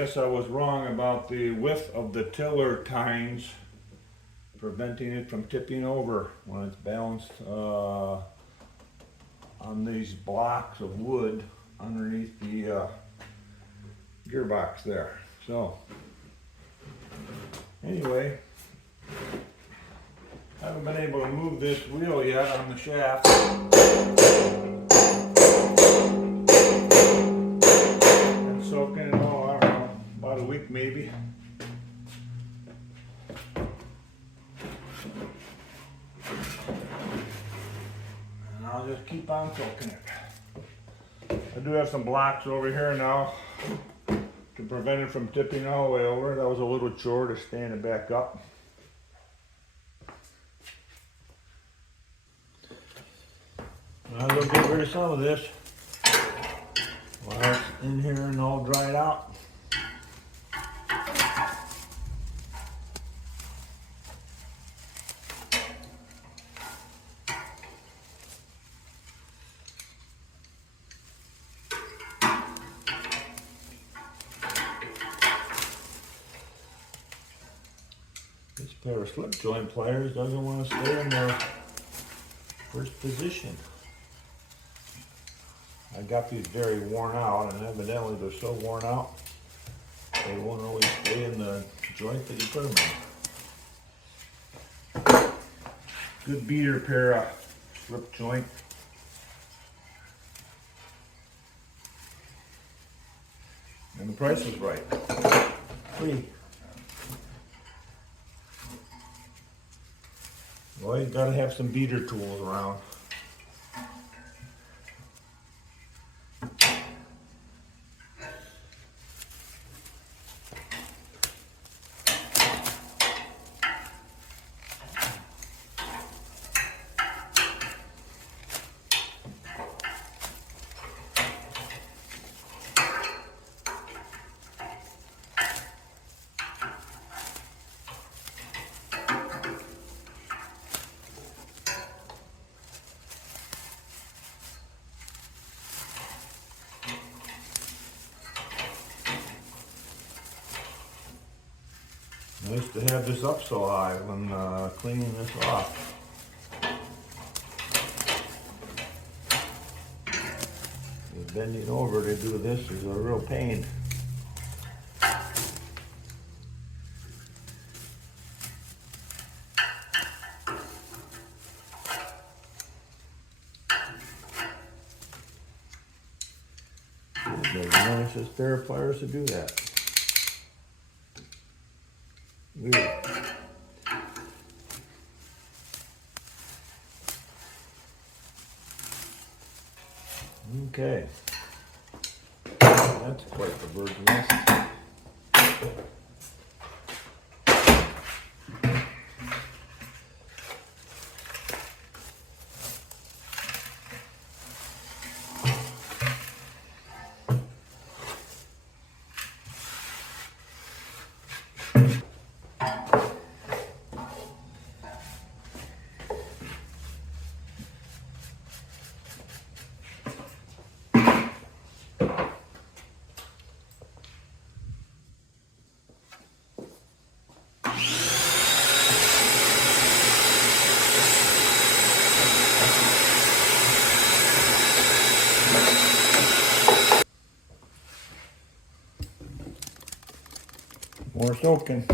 guess I was wrong about the width of the tiller tines, preventing it from tipping over when it's balanced on these blocks of wood underneath the gearbox there. So anyway, I haven't been able to move this wheel yet on the shaft. Been soaking it all, I don't know, about a week maybe. And I'll just keep on soaking it. I do have some blocks over here now to prevent it from tipping all the way over. That was a little chore to stand it back up. I'll go get rid of some of this while it's in here and all dried out. This pair of slip joint pliers doesn't want to stay in their first position. I got these very worn out, and evidently they're so worn out they won't always stay in the joint that you put them in. Good beater pair of slip joint. And the price was right. Free. Well, you gotta have some beater tools around. Nice to have this up so high when cleaning this off. Bending over to do this is a real pain. There's a nice pair of pliers to do that. Weird. Okay. That's quite the bird's nest. More soaking.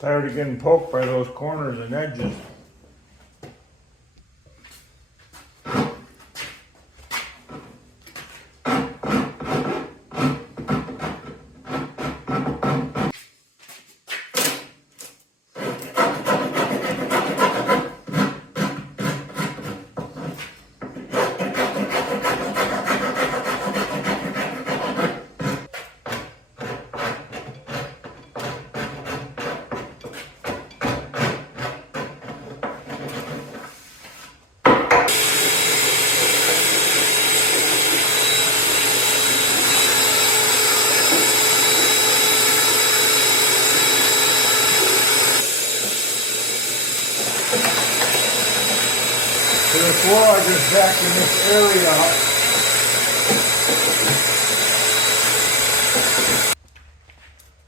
Tired of getting poked by those corners and edges. before I get back in this area.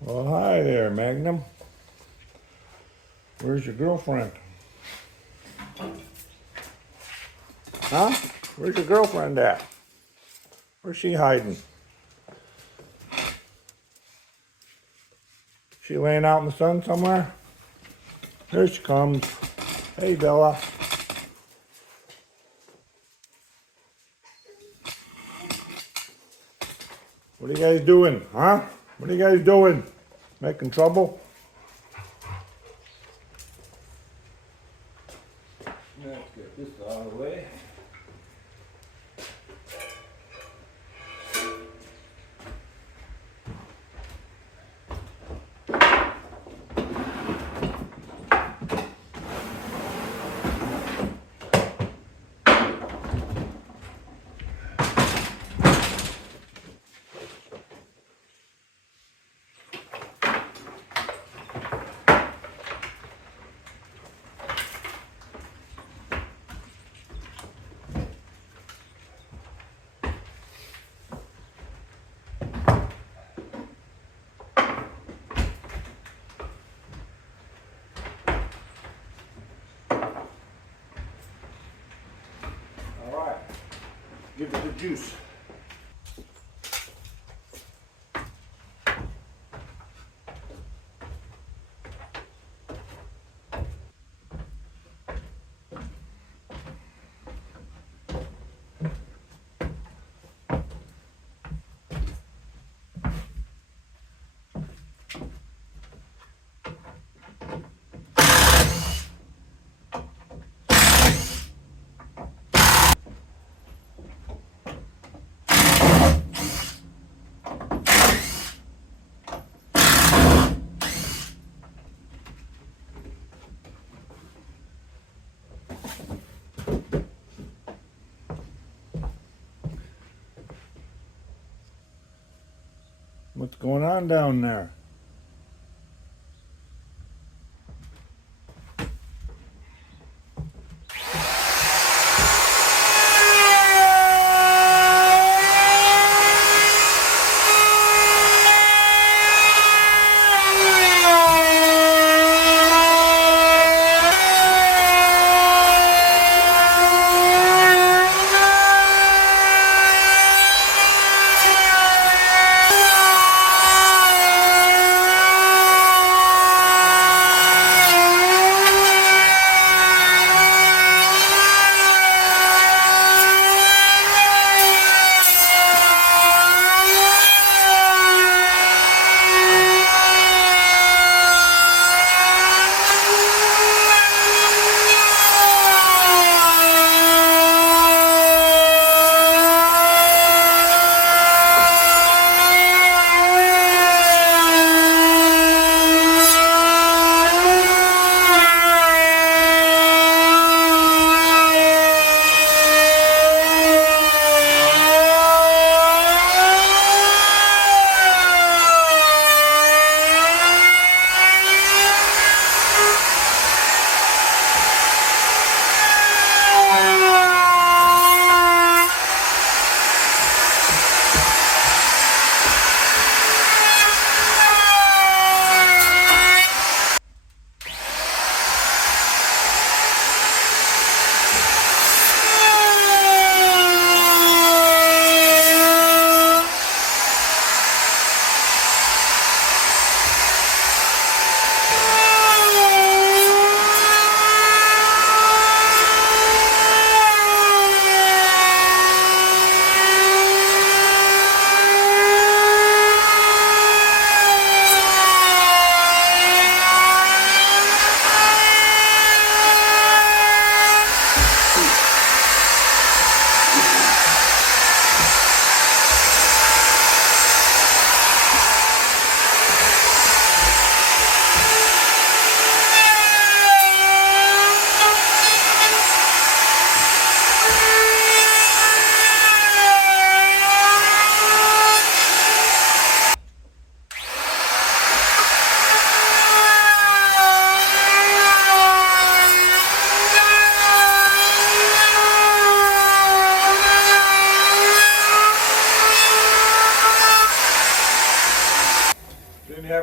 Well, hi there, Magnum. Where's your girlfriend? Huh? Where's your girlfriend at? Where's she hiding? She laying out in the sun somewhere? Here she comes. Hey, Bella. What are you guys doing, huh? What are you guys doing? Making trouble? Let's get this out of the way. Give it the juice. What's going on down there?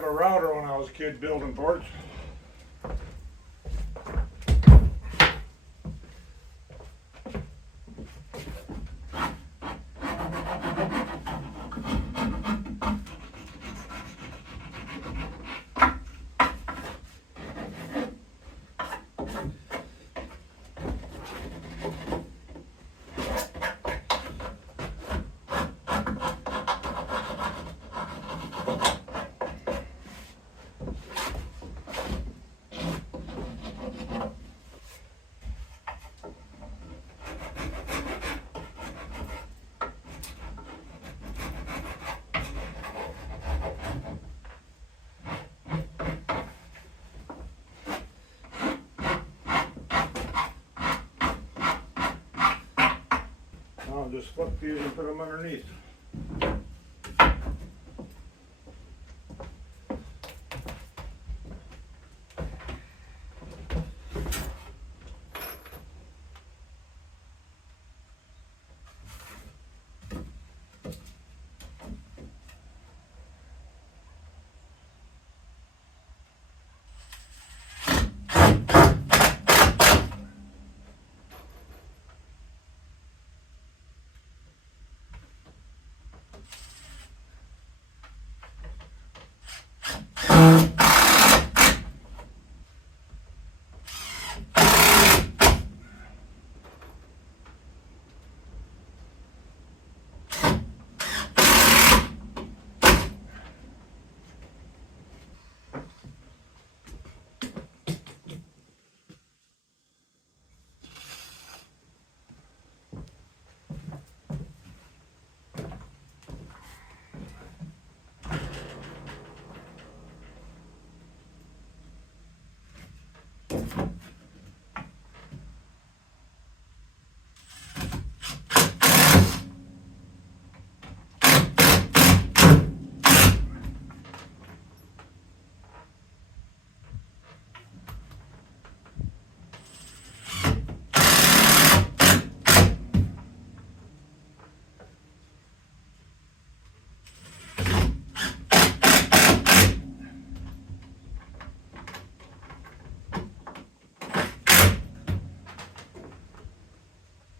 a router when I was a kid building ports. I'll just flip these and put them underneath.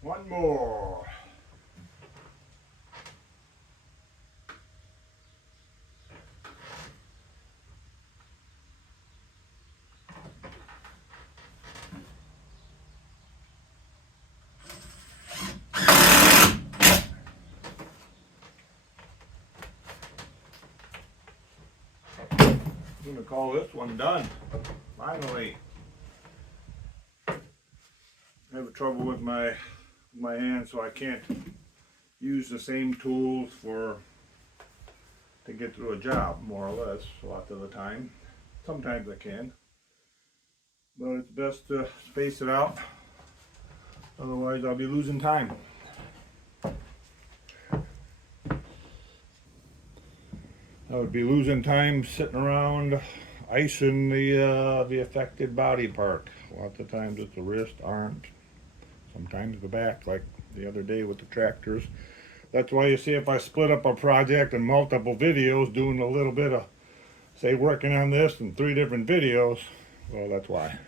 One more. I'm gonna call this one done. Finally. I have trouble with my hand, so I can't use the same tools to get through a job, more or less, a lot of the time. Sometimes I can, but it's best to space it out, otherwise I'll be losing time. I would be losing time sitting around icing the affected body part. Lots of times it's the wrist, arms, sometimes the back, like the other day with the tractors. That's why you see if I split up a project in multiple videos, doing a little bit of, say, working on this in 3 different videos, well, that's why.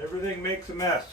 Everything makes a mess.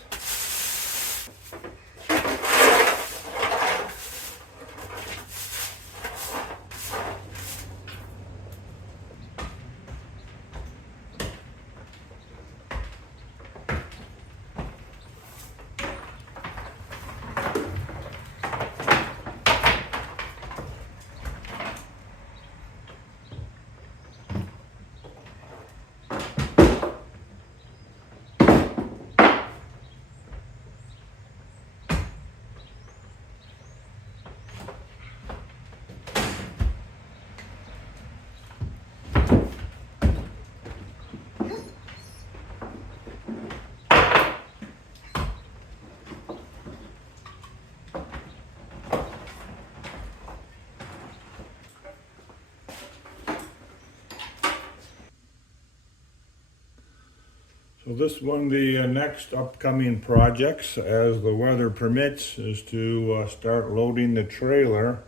So this one, the next upcoming projects, as the weather permits, is to start loading the trailer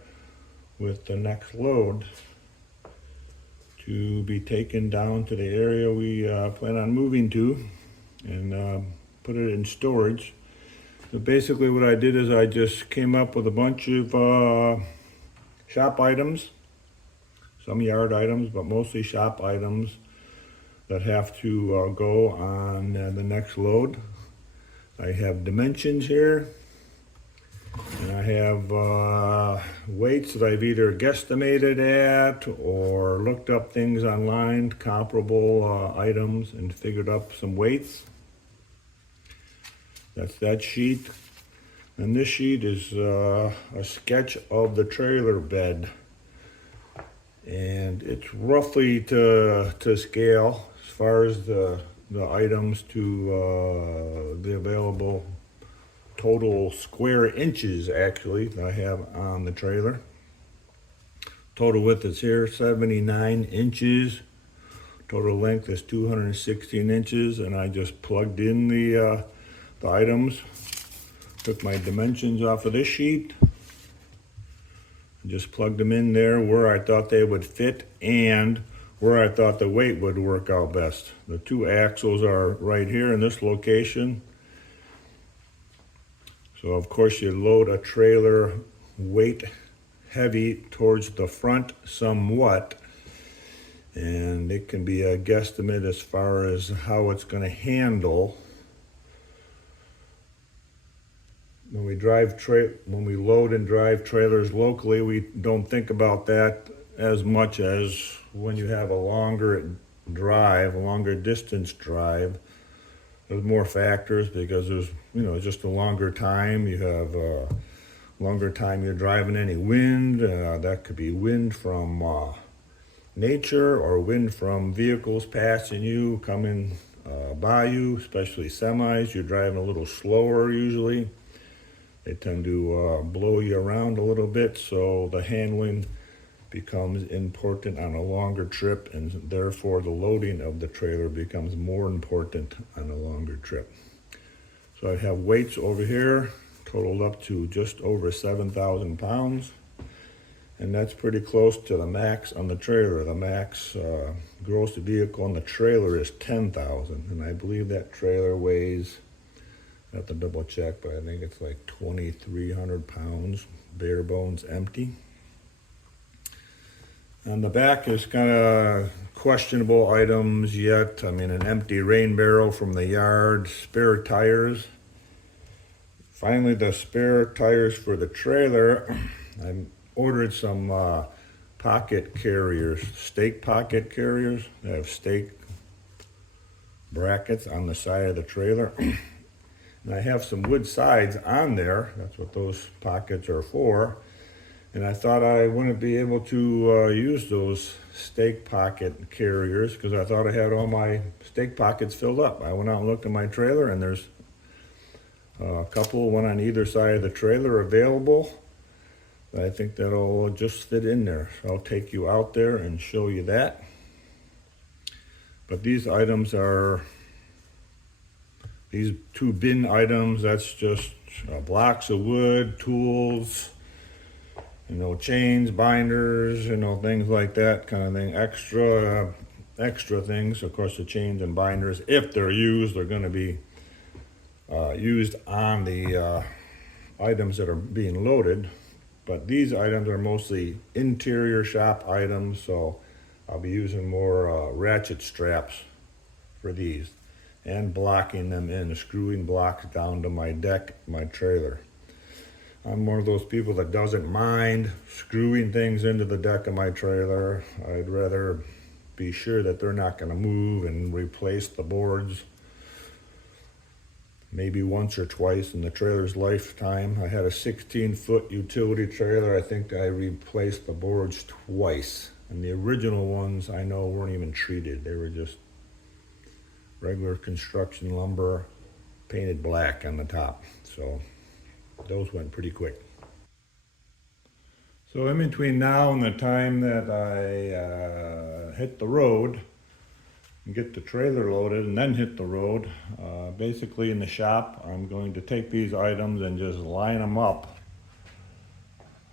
with the next load to be taken down to the area we plan on moving to and put it in storage. So basically what I did is I just came up with a bunch of shop items, some yard items, but mostly shop items that have to go on the next load. I have dimensions here, and I have weights that I've either guesstimated at or looked up things online, comparable items, and figured up some weights. That's that sheet. And this sheet is a sketch of the trailer bed. And it's roughly to scale as far as the items to the available total square inches actually that I have on the trailer. Total width is here 79 inches. Total length is 216 inches, and I just plugged in the items. Took my dimensions off of this sheet. Just plugged them in there where I thought they would fit and where I thought the weight would work out best. The two axles are right here in this location. So of course you load a trailer weight heavy towards the front somewhat, and it can be a guesstimate as far as how it's going to handle. When we load and drive trailers locally, we don't think about that as much as when you have a longer drive, a longer distance drive. There's more factors because there's, just a longer time. You have a longer time you're driving any wind. That could be wind from nature or wind from vehicles passing you, coming by you, especially semis. You're driving a little slower usually. They tend to blow you around a little bit, so the handling becomes important on a longer trip, and therefore the loading of the trailer becomes more important on a longer trip. So I have weights over here, totaled up to just over 7,000 pounds, and that's pretty close to the max on the trailer. The max gross vehicle on the trailer is 10,000, and I believe that trailer weighs, I have to double check, but I think it's like 2,300 pounds, bare bones empty. On the back is kind of questionable items yet. I mean, an empty rain barrel from the yard, spare tires. Finally, the spare tires for the trailer. I ordered some pocket carriers, stake pocket carriers. They have stake brackets on the side of the trailer. And I have some wood sides on there. That's what those pockets are for. And I thought I wouldn't be able to use those stake pocket carriers because I thought I had all my stake pockets filled up. I went out and looked at my trailer, and there's a couple, one on either side of the trailer, available. I think that'll just fit in there. So I'll take you out there and show you that. But these items are, these two bin items, that's just blocks of wood, tools, chains, binders, things like that kind of thing. Extra things. Of course, the chains and binders, if they're used, they're going to be used on the items that are being loaded. But these items are mostly interior shop items, so I'll be using more ratchet straps for these and blocking them in, screwing blocks down to my deck, my trailer. I'm one of those people that doesn't mind screwing things into the deck of my trailer. I'd rather be sure that they're not going to move and replace the boards maybe once or twice in the trailer's lifetime. I had a 16-foot utility trailer. I think I replaced the boards twice. And the original ones I know weren't even treated. They were just regular construction lumber painted black on the top. So those went pretty quick. So in between now and the time that I hit the road, and get the trailer loaded and then hit the road. Basically in the shop, I'm going to take these items and just line them up.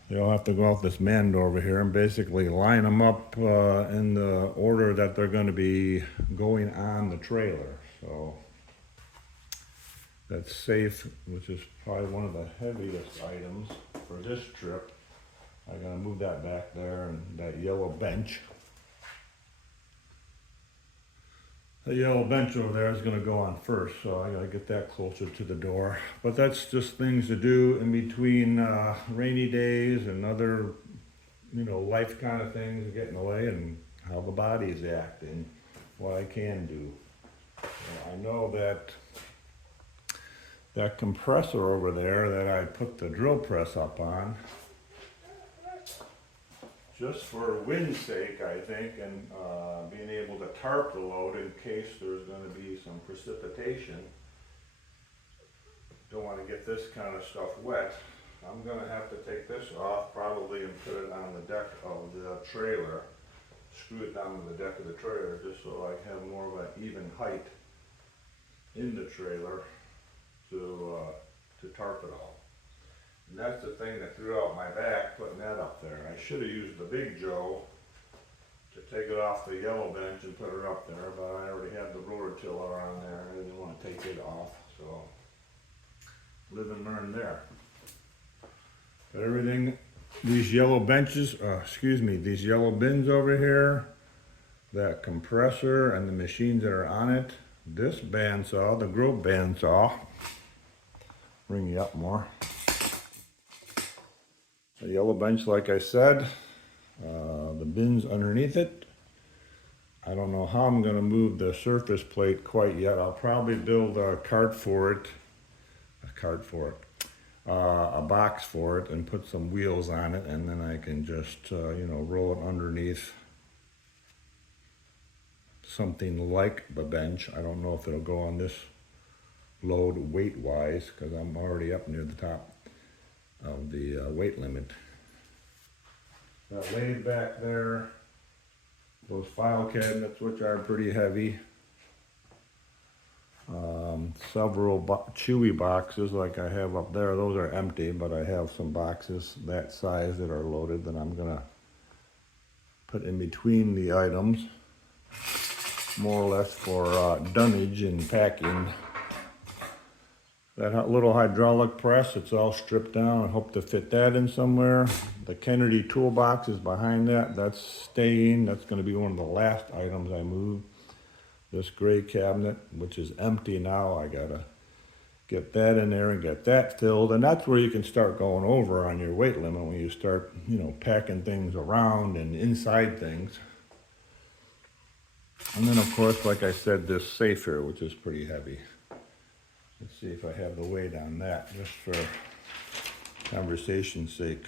You'll have to go out this man door over here and basically line them up in the order that they're going to be going on the trailer. So that safe, which is probably one of the heaviest items for this trip, I gotta move that back there, and that yellow bench. The yellow bench over there is gonna go on first, so I gotta get that closer to the door. But that's just things to do in between rainy days and other, life kind of things get in the way, and how the body's acting, what I can do. I know that compressor over there that I put the drill press up on, just for wind's sake, I think, and being able to tarp the load in case there's going to be some precipitation. Don't want to get this kind of stuff wet. I'm going to have to take this off probably and put it on the deck of the trailer, screw it down to the deck of the trailer just so I have more of an even height in the trailer to tarp it all. And that's the thing that threw out my back, putting that up there. I should have used the Big Joe to take it off the yellow bench and put it up there, but I already had the rototiller on there. I didn't want to take it off, so live and learn there. But everything, these yellow benches, these yellow bins over here, that compressor and the machines that are on it, this bandsaw, the Grove bandsaw, bring you up more. The yellow bench, like I said, the bins underneath it. I don't know how I'm going to move the surface plate quite yet. I'll probably build a box for it, and put some wheels on it, and then I can just, roll it underneath something like the bench. I don't know if it'll go on this load weight-wise, because I'm already up near the top of the weight limit. That laid back there, those file cabinets, which are pretty heavy. Several chewy boxes like I have up there. Those are empty, but I have some boxes that size that are loaded that I'm gonna put in between the items, more or less for dunnage and packing. That little hydraulic press, it's all stripped down. I hope to fit that in somewhere. The Kennedy toolbox is behind that. That's staying. That's going to be one of the last items I move. This gray cabinet, which is empty now, I got to get that in there and get that filled. And that's where you can start going over on your weight limit, when you start, packing things around and inside things. And then, of course, like I said, this safe here, which is pretty heavy. Let's see if I have the weight on that, just for conversation's sake.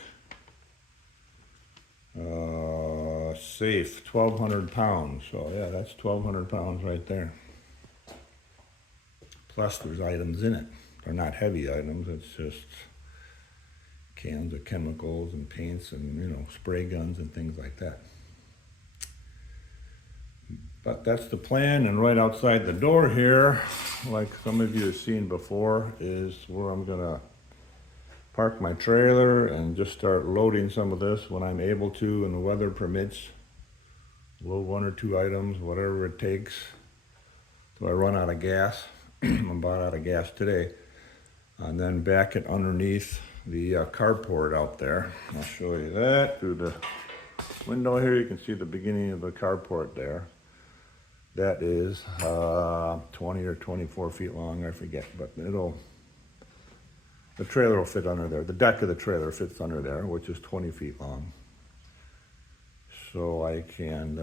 Safe, 1,200 pounds. So yeah, that's 1,200 pounds right there. Plus there's items in it. They're not heavy items, it's just cans of chemicals and paints and, spray guns and things like that. But that's the plan, and right outside the door here, like some of you have seen before, is where I'm gonna park my trailer and just start loading some of this when I'm able to and the weather permits. Load 1 or 2 items, whatever it takes, till I run out of gas. I'm about out of gas today. And then back it underneath the carport out there. I'll show you that through the window here. You can see the beginning of the carport there. That is 20 or 24 feet long, I forget, but the trailer will fit under there. The deck of the trailer fits under there, which is 20 feet long. So I can,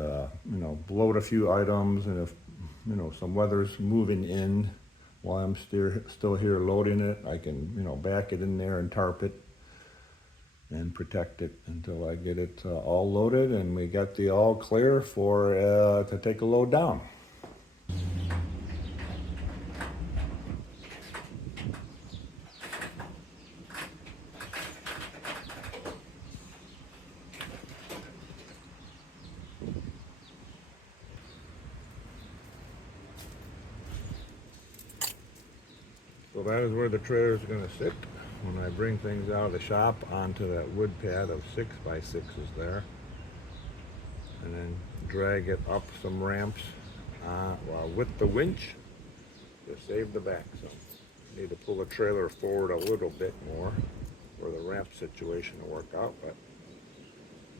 load a few items, and if, some weather's moving in while I'm still here loading it, I can, back it in there and tarp it and protect it until I get it all loaded and we got the all clear for to take a load down. So that is where the trailer is going to sit when I bring things out of the shop onto that wood pad of 6x6s there, and then drag it up some ramps with the winch to save the back. So need to pull the trailer forward a little bit more for the ramp situation to work out, but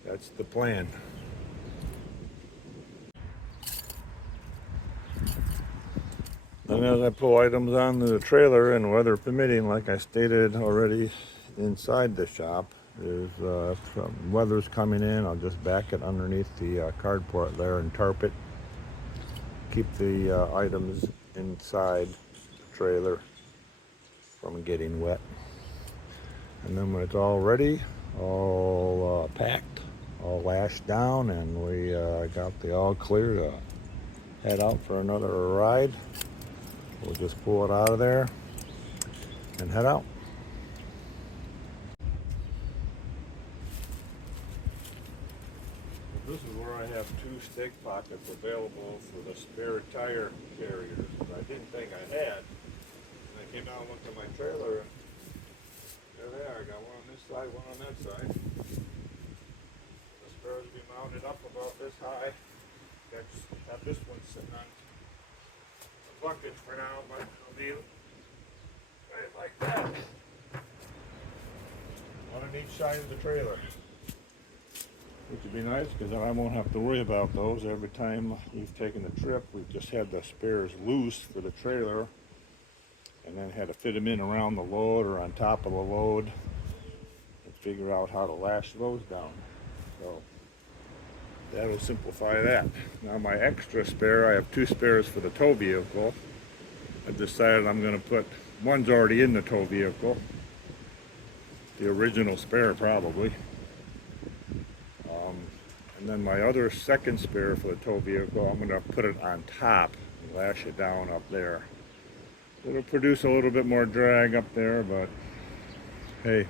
that's the plan. And as I pull items onto the trailer, and weather permitting, like I stated already inside the shop, is if weather's coming in, I'll just back it underneath the carport there and tarp it. Keep the items inside the trailer from getting wet. And then when it's all ready, all packed, all lashed down, and we got the all clear to head out for another ride, we'll just pull it out of there and head out. This is where I have 2 stake pockets available for the spare tire carriers. I didn't think I had. And I came out and looked at my trailer, and there they are. I got one on this side, one on that side. The spares will be mounted up about this high. Have this one sitting on the bucket for now, but it'll be right like that. One on each side of the trailer. Which would be nice, because then I won't have to worry about those every time we've taken the trip. We've just had the spares loose for the trailer, and then had to fit them in around the load or on top of the load and figure out how to lash those down. So that'll simplify that. Now my extra spare, I have 2 spares for the tow vehicle. I've decided I'm going to put, one's already in the tow vehicle, the original spare probably. And then my other second spare for the tow vehicle, I'm going to put it on top and lash it down up there. It'll produce a little bit more drag up there, but hey,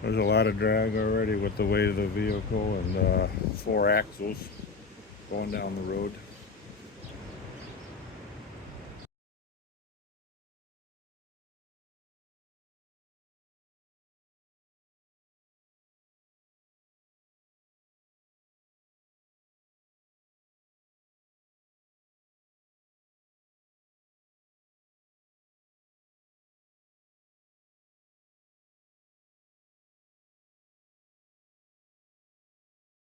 there's a lot of drag already with the weight of the vehicle and 4 axles going down the road.